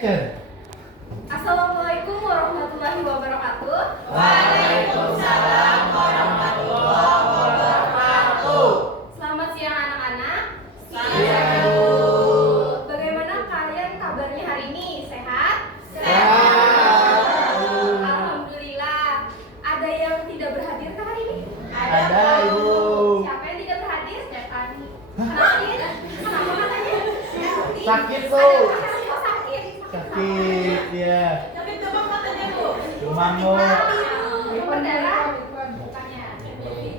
Assalamualaikum warahmatullahi wabarakatuh. Waalaikumsalam warahmatullahi wabarakatuh. Selamat siang anak-anak. Siang, Bu. Bagaimana kalian kabarnya hari ini? Sehat? Sehat, Bu. Alhamdulillah. Ada yang tidak berhadir ke hari ini? Ada, Ibu. Siapa yang tidak berhadir? Stefani. Sakit? Kenapa katanya? Sakit, Bu. Oh, sakit. Sakit, ya. Sakit demam katanya, Bu. Demam, Bu. Berdarah? Bukannya.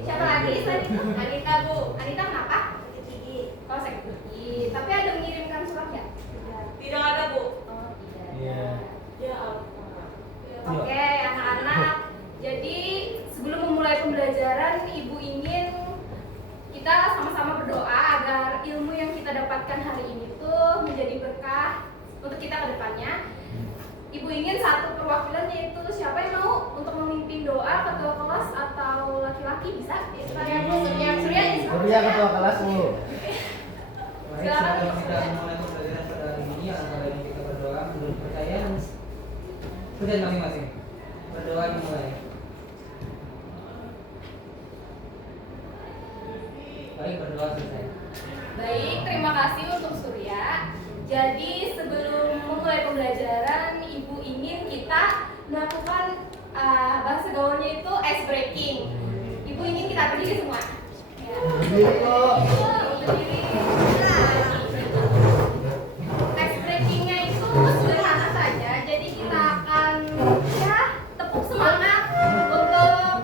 Siapa lagi selain itu? Anita, Bu. Anita kenapa? Sakit gigi. Oh, sakit gigi. Tapi ada mengirimkan surat ya? Tidak ada, Bu. Oh, tidak. Iya. Ya Allah. Oke, anak-anak. Jadi sebelum memulai pembelajaran, Ibu ingin kita sama-sama berdoa agar ilmu yang kita dapatkan hari ini tuh menjadi berkah untuk kita ke depannya. Ibu ingin satu perwakilan, yaitu siapa yang mau untuk memimpin doa, ketua kelas atau laki-laki bisa? Surya, Bu. Surya, Surya ketua kelas, Bu. Baik, Silakan, sebelum Pak. kita memulai pembelajaran pada hari ini, alangkah baiknya kita berdoa menurut kepercayaan sudah masing-masing. Berdoa dimulai. Baik, berdoa selesai. Baik, terima kasih untuk Surya. Jadi sebelum memulai pembelajaran, Ibu ingin kita melakukan bahasa gaulnya itu ice breaking. Ibu ingin kita berdiri semua. Ya. Berdiri, Bu. Berdiri. Ice breakingnya itu sederhana saja. Jadi kita akan ya tepuk semangat untuk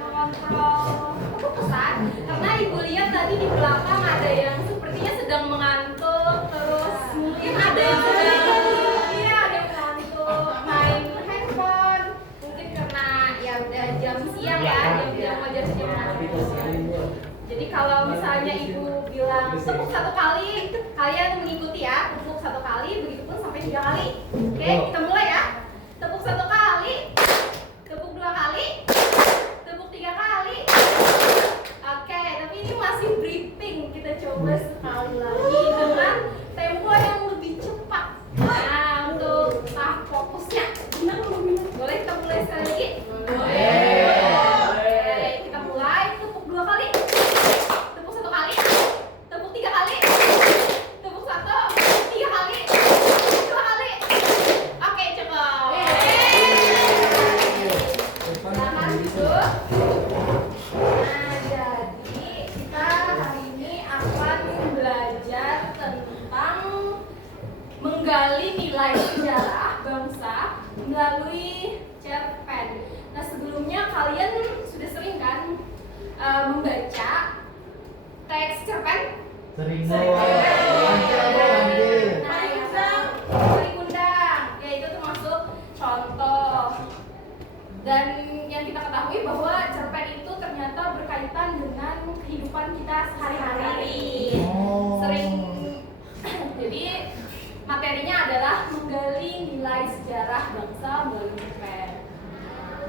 mengontrol keputusan. Karena Ibu lihat tadi di belakang ada yang sepertinya sedang mengantuk, terus mungkin ada yang sedang iya ada yang mengantuk main handphone, mungkin karena ya udah jam siang ya, jam wajar jam maghrib. Jadi kalau misalnya Ibu bilang tepuk satu kali, kalian mengikuti ya, tepuk satu kali, begitupun sampai 3 kali. Oke, kita mulai ya. Tepuk satu kali, tepuk 2 kali, tepuk 3 kali. Oke, tapi ini masih briefing. Kita coba sekali lagi dengan tempo yang lebih cepat. Nah, untuk tahap fokusnya. Boleh kita mulai sekali lagi? Oke, kita mulai. Tepuk 2 kali. Tepuk 1 kali. Tepuk 3 kali. Tepuk 1, 3 kali. 2 kali. Oke, cukup. Selamat duduk. Nah, jadi kita hari ini akan belajar tentang menggali nilai sejarah bangsa melalui cerpen. Nah, sebelumnya kalian sudah sering kan membaca teks cerpen? Sering, Bu. Anjir, Bu, anjir. Nah, yang undang, yaitu termasuk contoh. Dan yang kita ketahui bahwa cerpen itu ternyata berkaitan dengan kehidupan kita sehari-hari. Oh. Sering jadi materinya adalah menggali nilai sejarah bangsa melalui cerpen.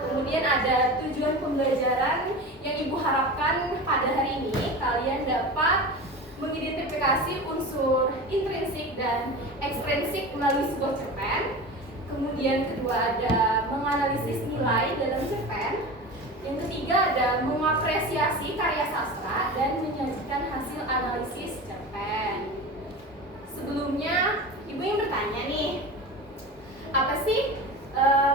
Kemudian ada tujuan pembelajaran yang Ibu harapkan pada hari ini kalian dapat mengidentifikasi unsur intrinsik dan ekstrinsik melalui sebuah cerpen. Kemudian kedua ada menganalisis nilai dalam cerpen. Yang ketiga ada mengapresiasi karya sastra dan menyajikan hasil analisis cerpen. Sebelumnya Ibu yang bertanya nih, apa sih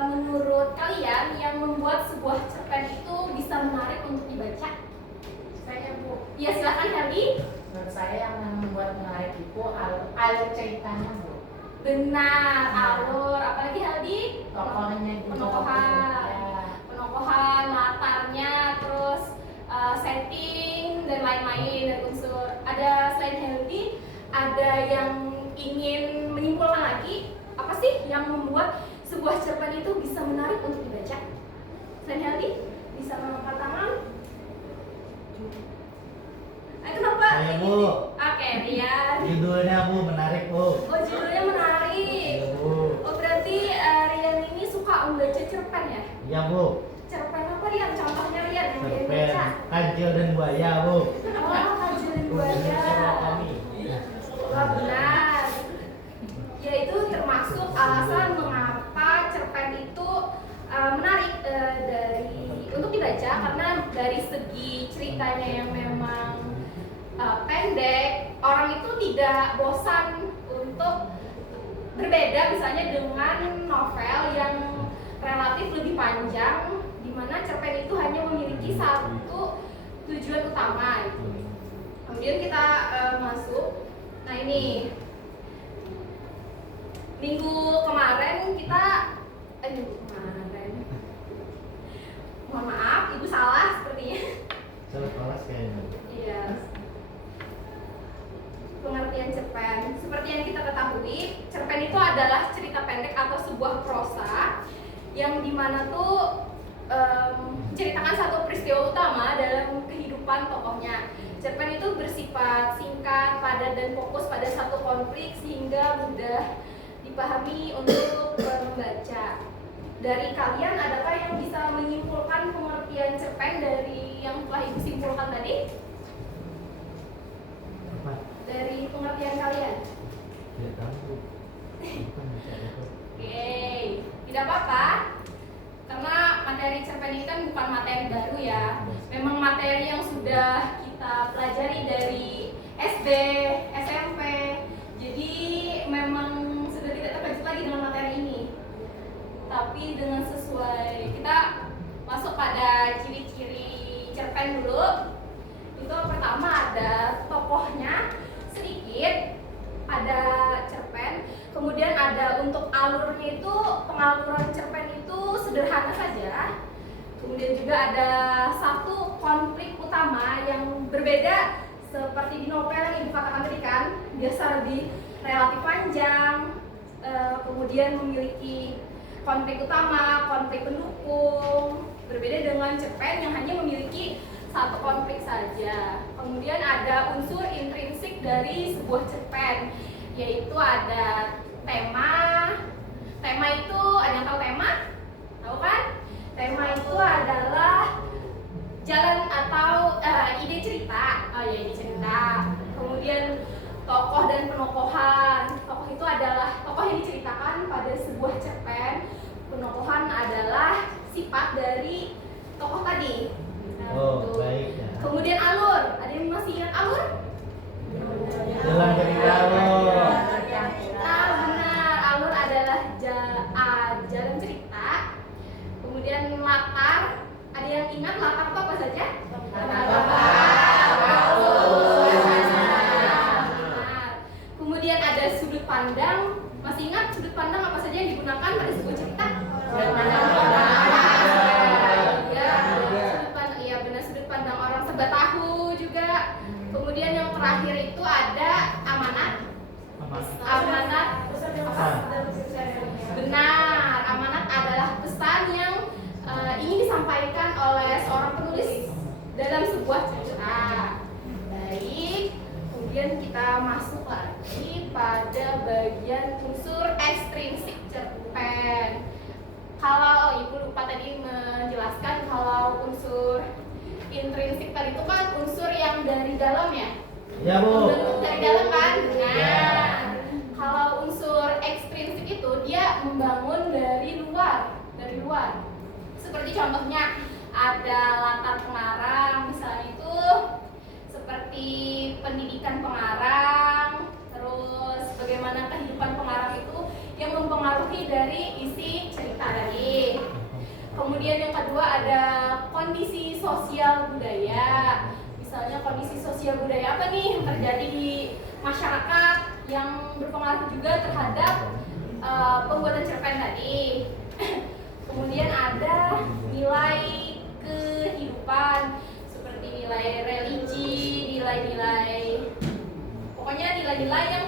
menurut kalian yang membuat sebuah cerpen itu bisa menarik untuk dibaca? Saya, Bu, Ya silakan Herdi. menurut saya yang membuat menarik itu alur ceritanya, Bu. Benar, alur. Apalagi Herdi? Tokohnya juga, Penokohan. ya. Penokohan, latarnya, terus setting dan lain-lain dari unsur. Ada selain Herdi, ada yang ingin menyimpulkan lagi apa sih yang membuat sebuah cerpen itu bisa menarik untuk dibaca? Selain Herdi, bisa mengangkat tangan. Kenapa? Saya, Bu. Oke, Rian. Judulnya, Bu, menarik, Bu. Oh, judulnya menarik. Iya, Bu. Oh, berarti Rian ini suka membaca cerpen ya? Iya, Bu. Cerpen apa Rian? Contohnya Rian yang dia Cerpen baca. Kancil dan Buaya, Bu. Oh, Kajian Buaya. Wah, benar. Yaitu termasuk dari segi ceritanya yang memang pendek, orang itu tidak bosan untuk berbeda misalnya dengan novel yang relatif lebih panjang, di mana cerpen itu hanya memiliki satu tujuan utama. Kemudian kita masuk. Nah ini minggu kemarin mohon maaf, ibu salah sepertinya. Salah kelas kayaknya. Iya. Pengertian cerpen. Seperti yang kita ketahui, cerpen itu adalah cerita pendek atau sebuah prosa yang dimana tuh menceritakan satu peristiwa utama dalam kehidupan tokohnya. Cerpen itu bersifat singkat, padat, dan fokus pada satu konflik sehingga mudah dipahami untuk membaca. Dari kalian, adakah yang bisa menyimpulkan pengertian cerpen dari yang telah ibu simpulkan tadi? Apa? Dari pengertian kalian? Tidak tahu. Bukan baca itu. Oke, tidak apa-apa. Karena materi cerpen ini kan bukan materi baru ya. Memang materi yang sudah kita pelajari dari SD, SMP. Jadi memang sudah tidak terkejut lagi dengan materi ini. Tapi dengan sesuai, kita masuk pada ciri-ciri cerpen dulu. Itu pertama ada tokohnya sedikit, ada cerpen. Kemudian ada untuk alurnya itu, pengaluran cerpen itu sederhana saja. Kemudian juga ada satu konflik utama yang berbeda seperti di novel yang ibu katakan tadi kan, biasa lebih relatif panjang, kemudian memiliki konflik utama, konflik pendukung, berbeda dengan cerpen yang hanya memiliki satu konflik saja. Kemudian ada unsur intrinsik dari sebuah cerpen, yaitu ada tema. Tema itu, ada yang tahu tema? Tahu kan? Tema itu adalah jalan atau ide cerita. Oh ya, ide cerita. Kemudian tokoh dan penokohan. Tokoh itu adalah tokoh yang diceritakan pada sebuah cerpen. Penokohan adalah sifat dari tokoh tadi. Nah, Oh, gitu. baik ya. Kemudian alur. Ada yang masih ingat alur? Jalan cerita lo. Nah, benar. Alur adalah jalan cerita. Kemudian latar. Ada yang ingat latar itu apa saja? Kemudian ada sudut pandang. Masih ingat sudut pandang apa saja yang digunakan pada sebuah cerita? Iya benar, sudut pandang orang serba tahu juga. Kemudian yang terakhir itu ada amanat. Amanat. Benar, amanat adalah pesan yang ingin disampaikan oleh seorang penulis dalam sebuah cerita. Baik, kemudian kita masuk lagi pada bagian unsur ekstrinsik cerpen. Kalau ibu lupa tadi menjelaskan kalau unsur intrinsik tadi itu kan unsur yang dari dalam ya? Ya Bu. Membentuk dari dalam kan? Nah, kalau unsur ekstrinsik itu dia membangun dari luar. Seperti contohnya ada latar pengarang, misalnya itu seperti pendidikan pengarang, terus bagaimana kehidupan pengarang itu yang mempengaruhi dari isi cerita tadi. Kemudian yang kedua ada kondisi sosial budaya. Misalnya kondisi sosial budaya apa nih yang terjadi di masyarakat yang berpengaruh juga terhadap pembuatan cerpen tadi. Kemudian ada nilai kehidupan seperti nilai religi, nilai-nilai, pokoknya nilai-nilai yang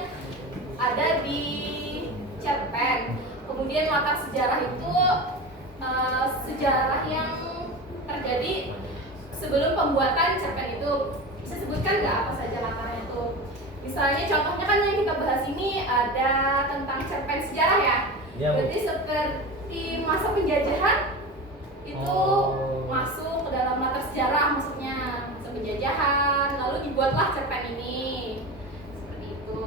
ada di cerpen. Kemudian latar sejarah itu sejarah yang terjadi sebelum pembuatan cerpen itu. Bisa sebutkan nggak apa saja latarnya itu? Misalnya contohnya kan yang kita bahas ini ada tentang cerpen sejarah ya. Ya, Bu. Berarti seperti masa penjajahan itu masuk ke dalam latar sejarah, maksudnya masa penjajahan, lalu dibuatlah cerpen ini seperti itu.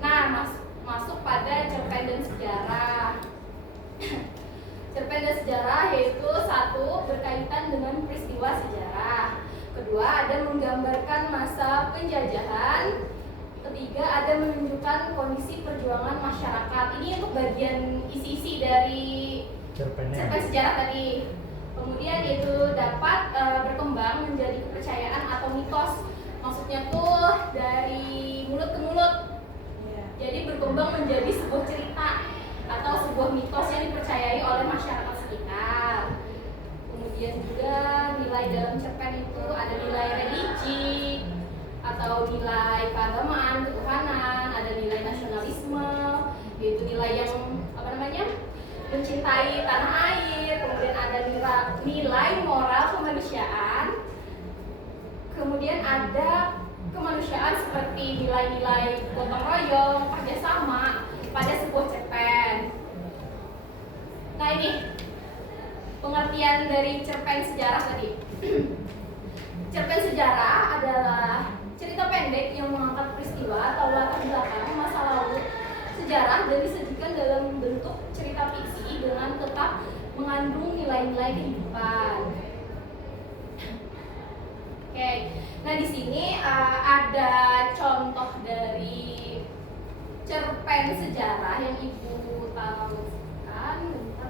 Nah, masuk pada cerpen dan sejarah. Cerpen dan sejarah yaitu satu berkaitan dengan peristiwa penjajahan. Ketiga, ada menunjukkan kondisi perjuangan masyarakat. Ini untuk bagian isi-isi dari cerpen sejarah tadi. Kemudian itu dapat berkembang menjadi kepercayaan atau mitos. Maksudnya tuh dari mulut ke mulut. Jadi berkembang menjadi sebuah cerita atau sebuah mitos yang dipercayai oleh masyarakat sekitar. Kemudian juga nilai dalam cerpen itu ada nilai religi atau nilai keagamaan, ketuhanan, ada nilai nasionalisme, yaitu nilai yang mencintai tanah air. Kemudian ada nilai moral kemanusiaan. Kemudian ada kemanusiaan seperti nilai-nilai gotong royong, kerjasama pada sebuah cerpen. Nah ini pengertian dari cerpen sejarah tadi. Cerpen sejarah adalah cerita pendek yang mengangkat peristiwa atau latar belakang masa lalu sejarah dan disajikan dalam bentuk cerita fiksi dengan tetap mengandung nilai-nilai kehidupan. Oke, nah di sini ada contoh dari cerpen sejarah yang Ibu tampilkan. Bentar.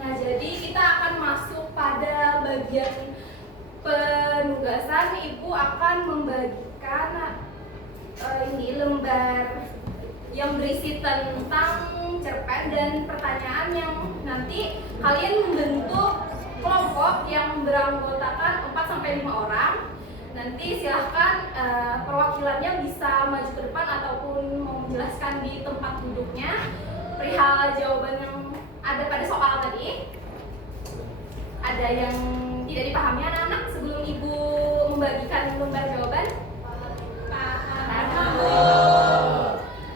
Nah, jadi kita akan masuk pada bagian penugasan. Ibu akan membagikan ini lembar yang berisi tentang cerpen dan pertanyaan yang nanti kalian membentuk kelompok yang beranggotakan 4-5 orang. Nanti silahkan perwakilannya bisa maju ke depan ataupun mau menjelaskan di tempat duduknya perihal jawaban yang ada pada soal tadi. Ada yang tidak dipahami anak-anak sebelum Ibu membagikan lembar jawaban? Paham.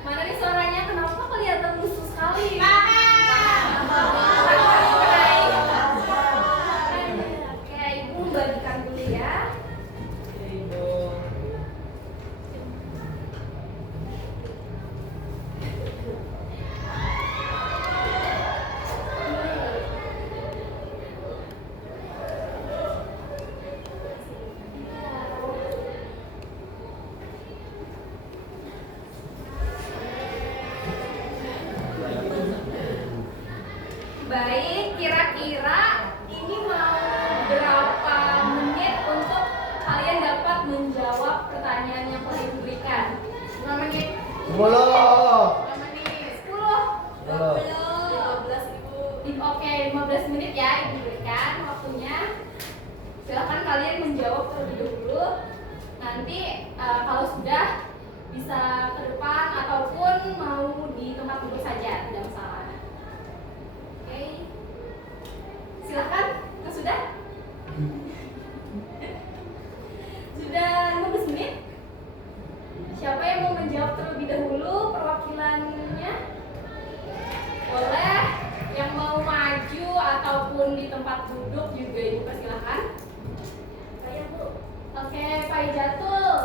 Mana nih suaranya? Kenapa kelihatan lusuh sekali? Paham. Oke, Ibu membagikan dulu ya. Baik, kira-kira ini mau berapa menit untuk kalian dapat menjawab pertanyaan yang telah diberikan? 5 menit? 10. 5 menit? 10? 15 Ibu. Oke, 15 menit ya Ibu berikan waktunya. Silahkan kalian menjawab terlebih dahulu. Nanti kalau sudah bisa ke depan ataupun mau di tempat duduk saja, tidak masalah. Oke, silakan. Sudah? Sudah 15 menit? Siapa yang mau menjawab terlebih dahulu perwakilannya? Boleh. Yang mau maju ataupun di tempat duduk juga dipersilakan. Saya Bu. Oke, Pak Ijatul.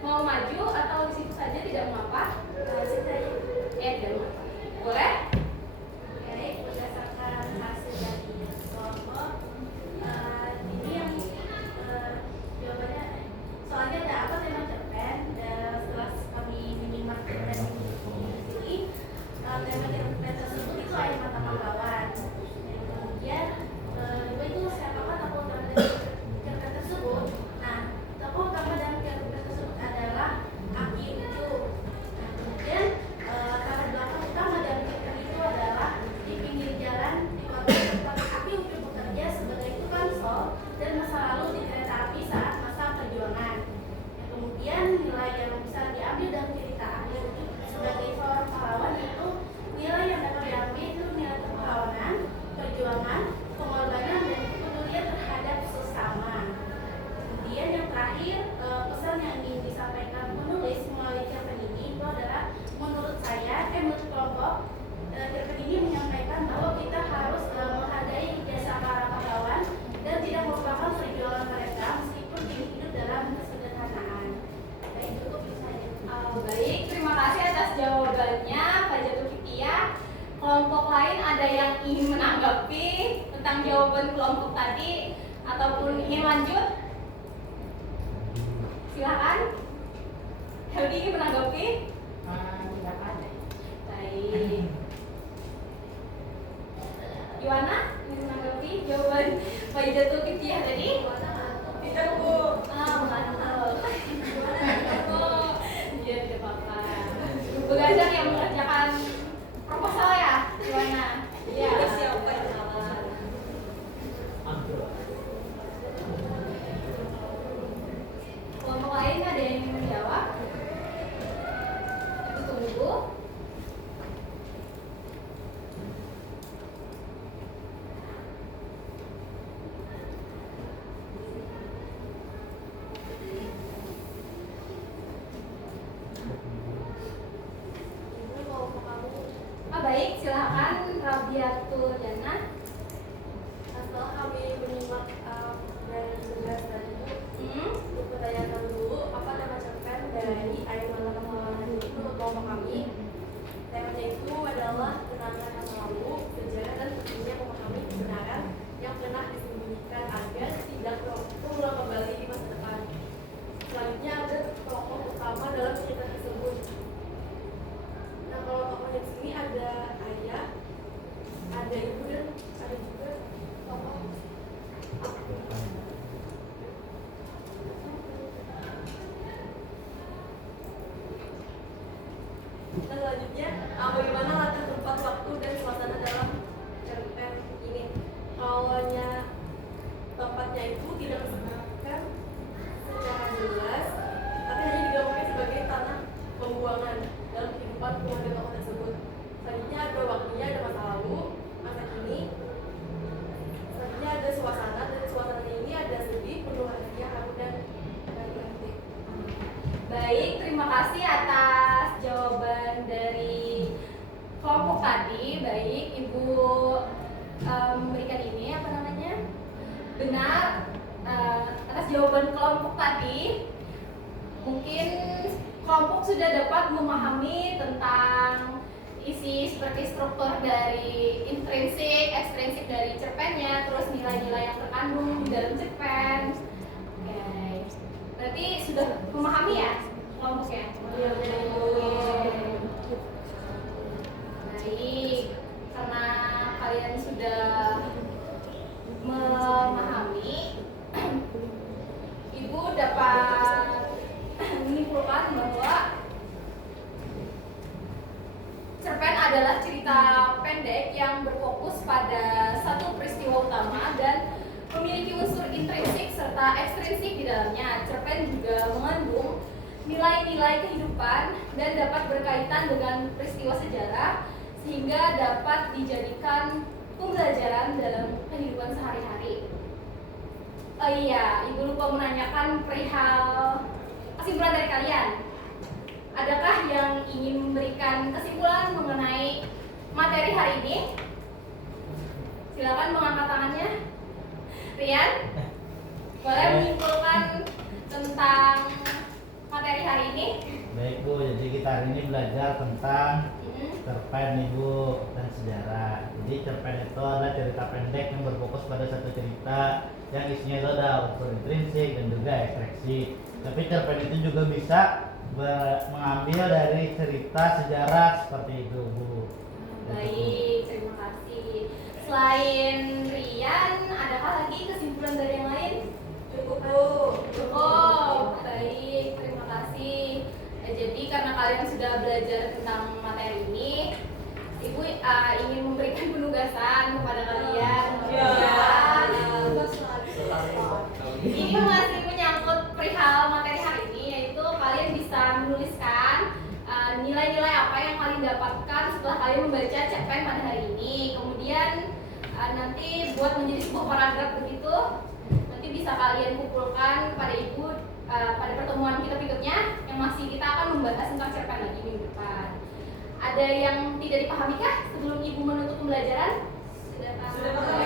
Mau maju atau di situ saja tidak mengapa? Situ saja. Tidak mengapa. Boleh? Oke, berdasarkan hasil dari kelompok ataupun ingin lanjut? Silakan. Heldi ingin menanggapi? Silakan. Baik. Yohana ingin menanggapi jawaban Faizatul Kifliyah tadi? Tidak, Bu. Mantap. Iya, tidak apa-apa. Bu Gajah yang mengerjakan proposal ya, Yohana? Iya. Siapa yang salah? Kelompok lain ada yang ingin menjawab? Kita tunggu. Ini kelompok kamu. Baik, silakan Rabiatul Jannah. Setelah kami menyimak dan tugas tadi, Hmm? untuk bertanyakan dulu apa nama cerpen dari Air Mata Kemalahan itu untuk kelompok kami. Temanya itu adalah kenangan masa lalu, sejarah dan pentingnya memahami kebenaran yang pernah disembunyikan agar tidak terulang kembali di masa depan. Selanjutnya ada tokoh utama dalam cerita tersebut. Nah, kalau tokohnya di sini ada ayah, ada ibu dan ada juga tokoh. Nah, selanjutnya bagaimana latar tempat, waktu dan suasana dalam cerpen ini. Awalnya tempatnya itu tidak disebutkan secara jelas, tapi hanya digambarkan sebagai tanah pembuangan dalam kehidupan keluarga tokoh tersebut. Selanjutnya ada waktunya, ada masa lalu, masa kini. Selanjutnya ada suasana, dan suasananya ini ada sedih, penuh rahasia, haru dan romantik. Baik, terima kasih atas jawaban dari kelompok tadi. Baik, Ibu memberikan ini apa namanya? Benar atas jawaban kelompok tadi. Mungkin kelompok sudah dapat memahami tentang isi seperti struktur dari intrinsik, ekstrinsik dari cerpennya, terus nilai-nilai yang terkandung di dalam cerpen. Oke. Berarti sudah memahami ya kelompoknya? Iya, Oke. Baik, karena kalian sudah memahami, Ibu dapat menyimpulkan bahwa cerpen adalah cerita pendek yang berfokus pada satu peristiwa utama dan memiliki unsur intrinsik serta ekstrinsik di dalamnya. Cerpen juga mengandung nilai-nilai kehidupan dan dapat berkaitan dengan peristiwa sejarah sehingga dapat dijadikan pembelajaran dalam kehidupan sehari-hari. Oh iya, Ibu lupa menanyakan perihal kesimpulan dari kalian. Adakah yang ingin memberikan kesimpulan mengenai materi hari ini? Silakan mengangkat tangannya. Rian, boleh menyimpulkan tentang materi hari ini? Baik Bu, jadi kita hari ini belajar tentang cerpen Ibu dan sejarah. Jadi cerpen itu adalah cerita pendek yang berfokus pada satu cerita yang isinya itu ada unsur intrinsik dan juga ekstrinsik. Tapi cerpen itu juga bisa mengambil dari cerita sejarah seperti itu Bu. Baik, terima kasih. Selain Rian, adakah lagi kesimpulan dari yang lain? Cukup, Bu. Cukup. Baik, terima kasih. Jadi karena kalian sudah belajar tentang materi ini, Ibu ingin memberikan penugasan kepada kalian. Ya. Ini masih menyangkut perihal materi hari ini, yaitu kalian bisa menuliskan nilai-nilai apa yang kalian dapatkan setelah kalian membaca cerpen pada hari ini. Kemudian nanti buat menjadi sebuah paragraf begitu, nanti bisa kalian kumpulkan pada Ibu pada pertemuan kita berikutnya yang masih kita akan membahas tentang cerpen lagi minggu depan. Ada yang tidak dipahami kah sebelum Ibu menutup pembelajaran? Sudah paham.